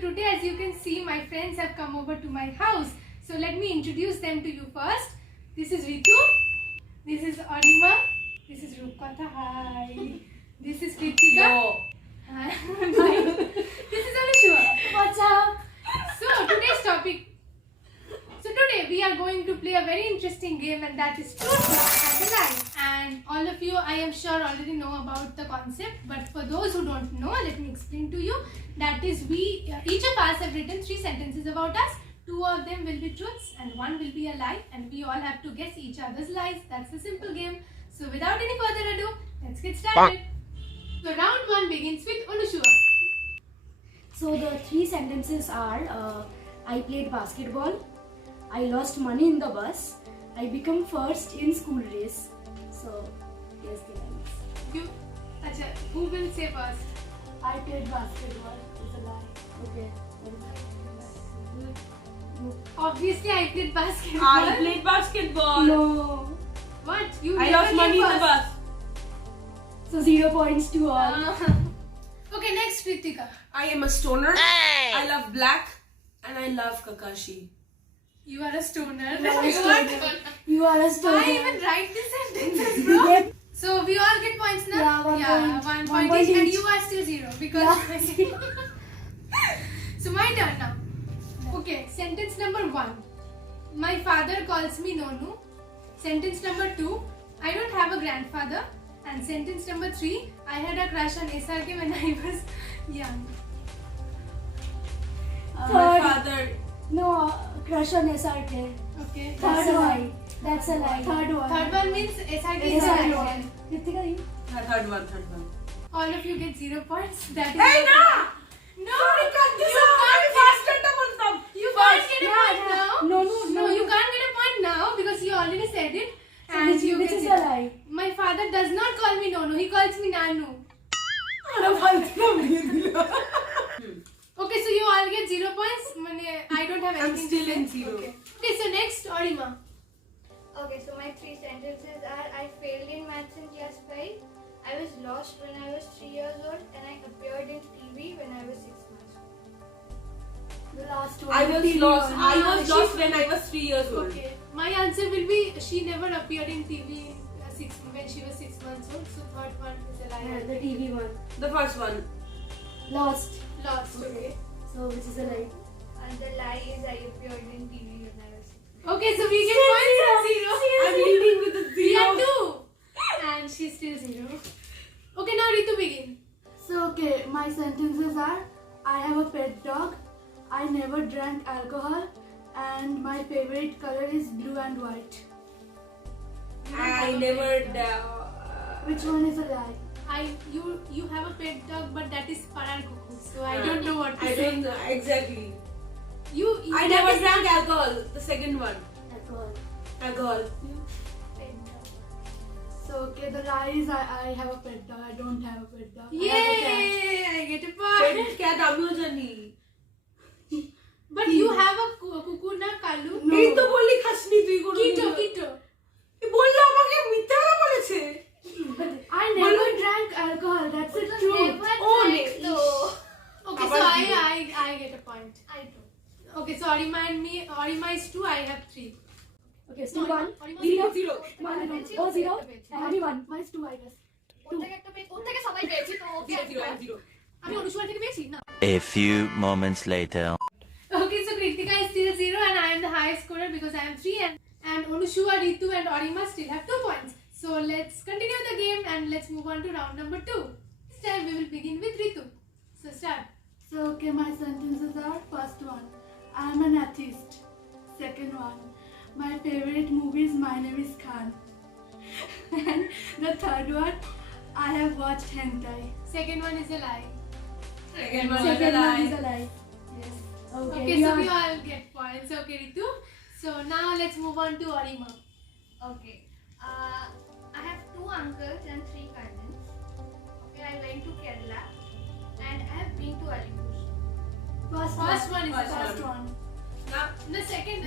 today, as you can see, my friends have come over to my house. So let me introduce them to you first. This is Ritu. This is Arima. This is Rupkatha. Hi. This is Kritika. No. Hi. This is Anushua. What's up? So today's topic. So today we are going to play a very interesting game, and that is Truth and a Lie. And all of you, I am sure, already know about the concept. But for those who don't know, let me explain to you. That is, each of us have written 3 sentences about us. 2 of them will be truths and 1 will be a lie. And we all have to guess each other's lies. That's a simple game. So without any further ado, let's get started. So round 1 begins with Anushua. So the 3 sentences are I played basketball, I lost money in the bus, I become first in school race. So here's the lines. You, Acha, who will say first? I played basketball. It's a lie. Okay. Obviously, I played basketball. I played basketball. No. What? You I never lost came money in the first. bus. So 0 points to all. Okay, next Kritika. I am a stoner. I love black and I love Kakashi. You are a stoner. You are a What? stoner. You are a stoner. Why even write these sentences, bro? Yep. So we all get points now? Yeah, 1 point. 1 1 point each, point and each. you are still 0 because... So my turn now. Okay, sentence number 1. My father calls me Nonu. Sentence number 2. I don't have a grandfather. And sentence number 3. I had a crush on SRK when I was young. My father. No, crush on SRK. Okay. That's a lie. That's a lie. Third one. Third one means SRK is a SRK. lie. Kritika, you? Third one. All of you get 0 points. That is Hey, no! No! Sorry, cut this You out. can't You can't get a Yeah, point yeah. now. No, you can't get a point now because you already said it. And Which you which get is it. a lie? My father does not call me Nonu. He calls me Nanu. Okay, so you all get 0 points. I don't have I'm anything still to say. in 0. Okay, so next, Arima. Okay, so my 3 sentences are I failed in maths in class 5, I was lost when I was 3 years old, and I appeared in TV when I was 6 months old. The last one. I was TV lost. one. I was lost when I was 3 years old. Okay, my answer will be she never appeared in TV when she was 6 months old. So third one is a Yeah, lie. the TV one. The first one. Lost. Lost. Okay. So which is a lie? And the lie is I appeared in TV when I was 6 months Okay, so we get points at 0. I'm leading with the We are 0. 2. And she's still 0. Okay, now Ritu begin. So okay, my sentences are I have a pet dog, I never drank alcohol, and my favorite color is blue and white. I never. Which one is a lie? You have a pet dog, but that is Parar Kuku. So I don't know what to I say. don't know exactly. I that never is- drank alcohol. The second one. Alcohol. Alcohol. So okay, the lie is I have a pet dog. I don't have a pet dog. I have a Yay! I get a point. Cat আমিও জানি। But you have a cuckoo na Kalu. No. এই তো বললি খাসনি তুই কোনোদিনও। Kito. এই বললো আমাকে মিথ্যা কথা বলেছে। But I never drank alcohol. That's the truth. Oh, No. Okay, so I get a point. I don't. Okay, so Arima is 2, I have 3. Okay, still No, one. Arima Zero. Zero. One. Oh, 0. I have one. Mine is 2, I guess. ওর থেকে সবাই পেয়েছি তো ওকে Zero. আমি অনুষ্মান থেকে পেয়েছি না। A few moments later. Okay, so Kritika is still 0 and I am the highest scorer because I am 3 and Anushua, Ritu and Arima still have 2 points. So let's continue the game and let's move on to round number 2. This time we will begin with Ritu. So start. So okay, my sentences are first one, I am an atheist. Second one, my favorite movie is My Name is Khan. And the third one, I have watched hentai. Second one is a lie. Second one Second is a one lie. is a lie. Yes. Okay, so we all get points. Okay, Ritu. So now let's move on to Arima. Okay. I have 2 uncles and 3 cousins. Okay, I went to Kerala and I have been to Alipur. First one is First the first one. The second.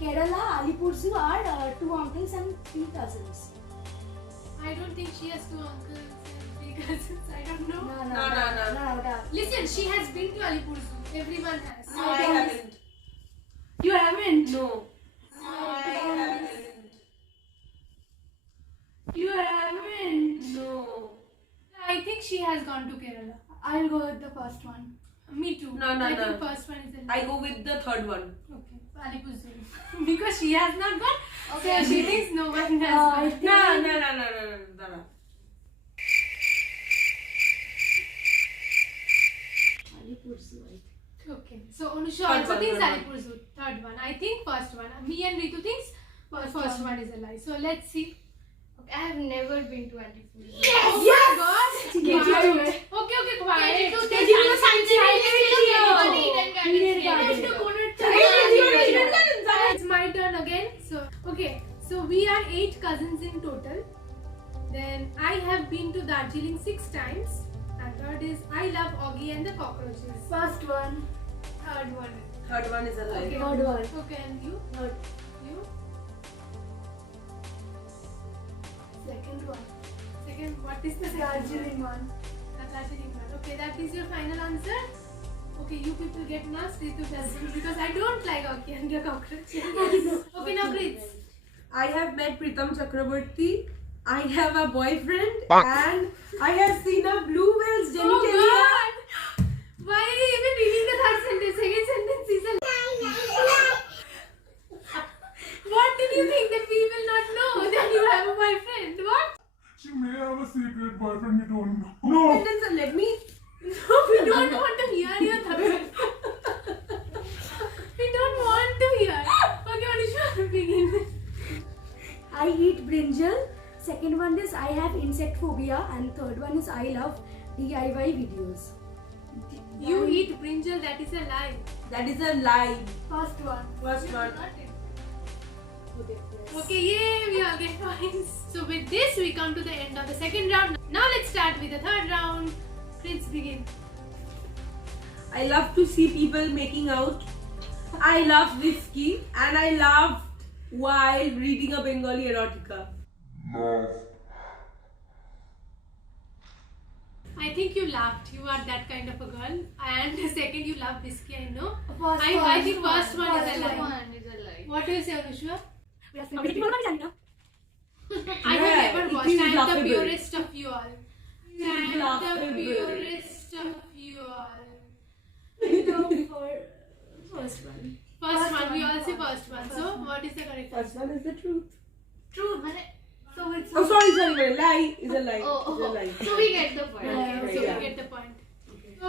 Kerala, Alipur Zoo are 2 uncles and 3 cousins. I don't think she has 2 uncles and 3 cousins. I don't know. No. Listen, she has been to Alipur Zoo. Everyone has. I haven't. You haven't? No. I haven't. You haven't? No. I think she has gone to Kerala. I'll go with the first one. Me too. No. I think first one is a I go with the third one. Okay, Alipur Zoo. Because she has not gone. Okay. So she thinks no one has I gone. No. Okay, so Anusha Third also one, thinks third one. Alipur Zoo. Third one. I think first one. Me and Ritu thinks first one is a lie. So let's see. Okay, I have never been to Alipur Zoo. Oh my God! Get Quiet. into it. Okay, quiet. It's my turn again. So we are 8 cousins in total. Then I have been to Darjeeling 6 times. And third is I love Augie and the cockroaches. First one. Third one. Third one is a lie. Okay. Third one. Okay, and you? Third. You? Second one. Second, what is the second Darjeeling one. Darjeeling one. Okay, that is your final answer. Okay, you people get marks. Ritu doesn't because I don't like Augie and the cockroaches. Okay, now Prince. I have met Pritam Chakraborty. I have a boyfriend and I have seen a blue whale's genitalia. Oh God! Why are you even reading the third sentence? Second sentence is a lie. What did you think that we will not know that you have a boyfriend? What? She may have a secret boyfriend, we don't know. No! Sentence, let me. No, we don't want to hear your third. We don't want to hear. Okay, Anusha, begin. I eat brinjal. Second one is I have insect phobia, and third one is I love DIY videos. You eat brinjal, that is a lie. That is a lie. First one. First one. Okay, yay, we all get points. So with this, we come to the end of the second round. Now let's start with the third round. Prince, begin. I love to see people making out. I love whiskey and I laughed while reading a Bengali erotica. I think you laughed. You are that kind of a girl. And second, you love whiskey, I know. First I think first one is a First lie. one is a lie. What do you say, Anushka? I have Yeah, never it watched. is I am the laughable. purest of you all. I am the laughable. purest of you all. First one. First one, we all say first one. So, what is the correct answer? First one is the truth. Truth. So it's Oh, sorry. Lie is a lie. Oh, Is a lie. so we get the point. Yeah. So, Yeah. we get the point. So,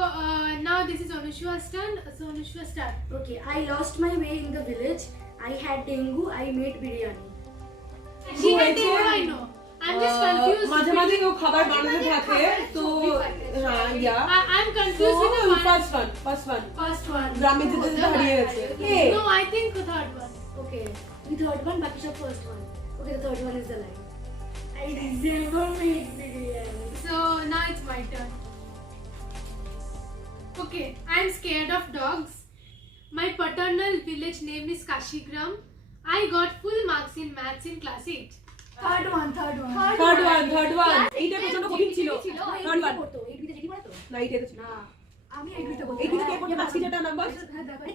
now this is Anushka's turn. So, Anushka, start. Okay, I lost my way in the village. I had dengue. I made biryani. She had dengue, I know. I'm just confused. মাঝে মাঝে কেউ খাবার বানাতে থাকে তো হ্যাঁ ইয়া I'm confused with the one. First one First one. গ্রামে যেতে যেতে হারিয়ে গেছে কে No, I think the third one. Okay, the third one, Baki Shah first one. Okay, the third one is the lie. I never made biryani. So now it's my turn. Okay, I'm scared of dogs. My paternal village name is Kashigram. I got full marks in maths in class 8. third one. Third one এইটা প্রচন্ড কঠিন ছিল third one পড়তো, 8 বিতে যেটি পড়তো? না এইটা ছিল না, আমি 8 বিতে পড়তো। এই দিকে কে পড়তো ম্যাথস টিচারটার নাম বল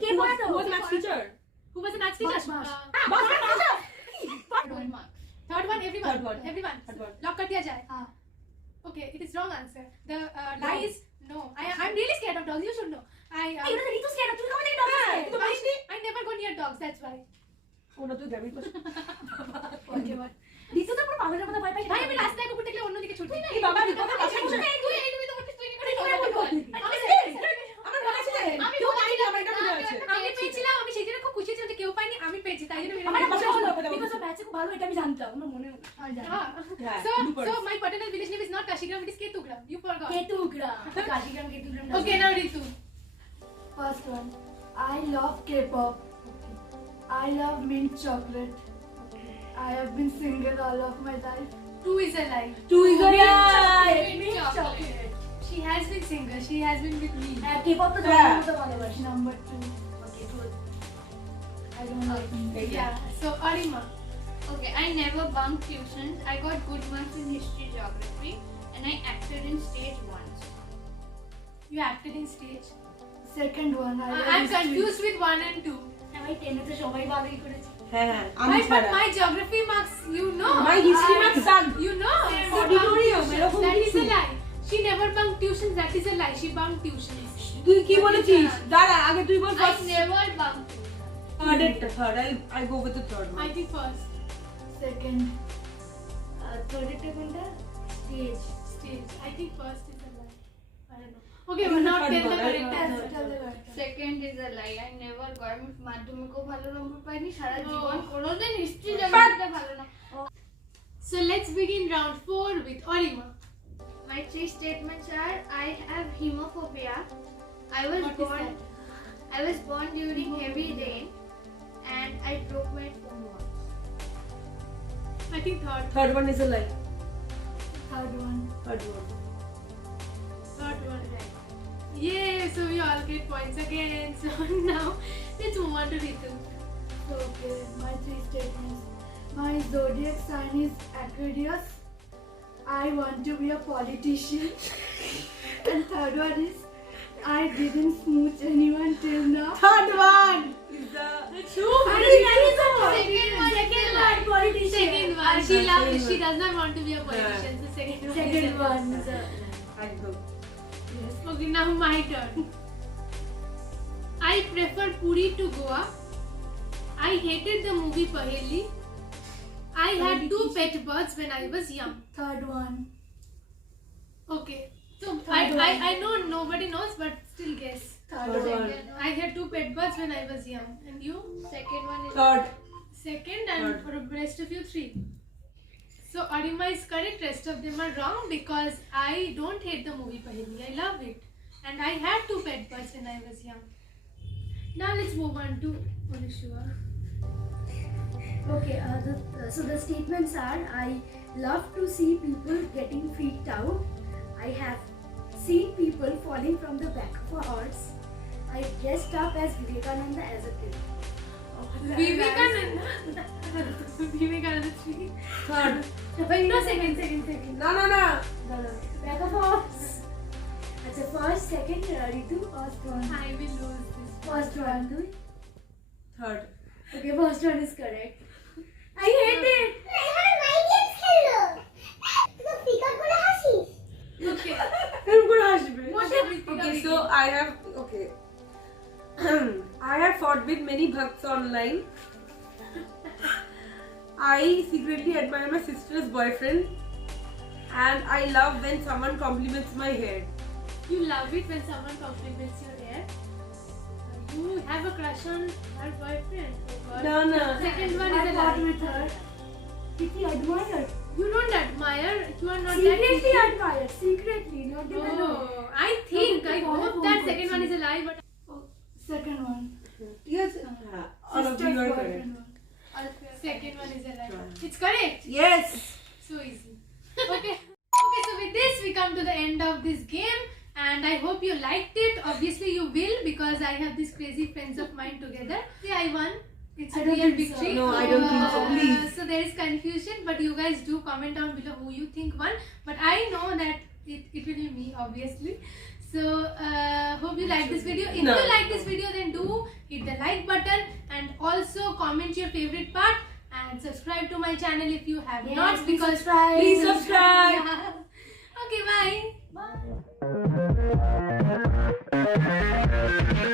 কে পড়তো? Who was maths teacher Who was the maths teacher? Bas. Third one, everyone. Third one. Everyone. Third one. Lock kar diya jaye. Okay, it is wrong answer. The lie is no. I'm really scared of dogs. You should know. I never go near dogs. That's why. ওটা তো গ্রামীণ ভাষা Okay, what? Dishu তো পুরো পাগলের মতো ভয় পায়। ভাই আমি রাস্তায় কুকুর দেখলে অন্যদিকে ছুটি না। বাবা রিপোর্টার কাছে বসে আমার মনে আছে কেউ পাইনি আমার এটা মনে আছে আমি পেয়েছিলাম, আমি সেই জন্য খুব খুশি ছিলাম যে কেউ পাইনি, আমি পেয়েছি, তাই জন্য আমার মেরে পাশে দিয়েছি। হলো বিকজ অফ ম্যাথে খুব ভালো, এটা আমি জানতাম, আমার মনে হয় Ah. Yeah, So bloopers. my paternal village name is not Kashigram, it is Ketugram. You forgot. Ketugram, Kashigram Ketugram. Okay, now Ritu. First one. I love K-pop. I love mint chocolate. I have been single all of my life. 2 is a lie. Two is a lie Mint chocolate. She has been single. She has been with me. K-pop তো জানার মতো ভালোবাসি। Number 2. Okay, good. I don't like mint. Yeah. So Arima. Okay, I never bunked tuitions. I got good marks in history, geography, and and I acted in stage once. You acted in stage. Second one, I love I'm history. confused with 1 and 2. আমি 10 তে সবাই ভালোই করেছি। হ্যাঁ আমি But ছাড়া my geography marks, you know. my history marks suck. You know. Same She auditorium, bunked এরকম tuitions. That is কিছু। a lie. She never bunked tuitions. That is a lie. She bunked tuitions. তুই কি বলেছিস দাঁড়া আগে তুই বল I first never bunked. third I'll go with the third I one think first. Second. Third এর কোনটা? Stage. Stage. I think first is a lie. I don't know. Okay, but now third tell the one, correct right? answer. Tell the correct. Second is a lie. I never got. আমি মাধ্যমিকেও ভালো নম্বর পাইনি সারা Oh. জীবন কোনোদিন history জানতে ভালো না। So let's begin round 4 with Orima. My 3 statements are: I have hemophobia. I was What is born. that? I was born during heavy rain, and I broke my phone once. I think third. third one is a lie Third one. third one Third one, right. Yay! So we all get points again. So now let's move on to Ritu. So, okay, my 3 statements. My zodiac sign is Aquarius. I want to be a politician. And third one is I didn't smooch anyone till now. third one is the True. Second one, politician. Second one. She loves. She does not want to be a politician. So second one. Second is a- one is a I go Yes. Okay, now my turn. I prefer Puri to Goa. I hated the movie Paheli. I had 2 pet birds when I was young. Third one. Okay. So Third I know nobody knows, but still guess. Third Third one. one. I had 2 pet birds when I was young. And you? Second one is third Second, and Third. for the rest of you 3. So Arima is correct. Rest of them are wrong because I don't hate the movie Paheli. I love it, and I had 2 pet birds when I was young. Now let's move on to Olishua. Okay, so the statements are: I love to see people getting freaked out. I have seen people falling from the back of a horse. I dressed up as Vivekananda as a kid. Vivekananda. Vivekananda 3. third No, second. no Back of a horse. Achha, first, second, Ritu, first one. I will lose this. First one, do third Okay, first one is correct. I hate it. Okay. এরকম করে হাসবে What everything? okay so I have okay I have fought with many bhakts online. I secretly admire my sister's boyfriend, and I love when someone compliments my hair. You love it when someone compliments your hair. You have a crush on her boyfriend. Oh God. No. Second one I is a fought lie. with her. Did you admire? You don't admire. You are not Secretly that. admire. Secretly, not even know. Oh, I think. I hope that second one is a lie, but Second one. Yes, all of you are correct. boyfriend one. second one is a lie. Right. It's correct. Yes. So easy. Okay. Okay. So with this, we come to the end of this game, and I hope you liked it. Obviously, you will because I have these crazy friends of mine together. See, I won. It's I a don't real think so. victory. No, I don't think so. Please. So there is confusion, but you guys do comment down below who you think won. But I know that it will be me, obviously. So hope you like this video. If No. you like this video, then do hit the like button and also comment your favorite part and subscribe to my channel if you have Yes, not, please because subscribe. Please subscribe. Yeah. Okay, bye. Bye.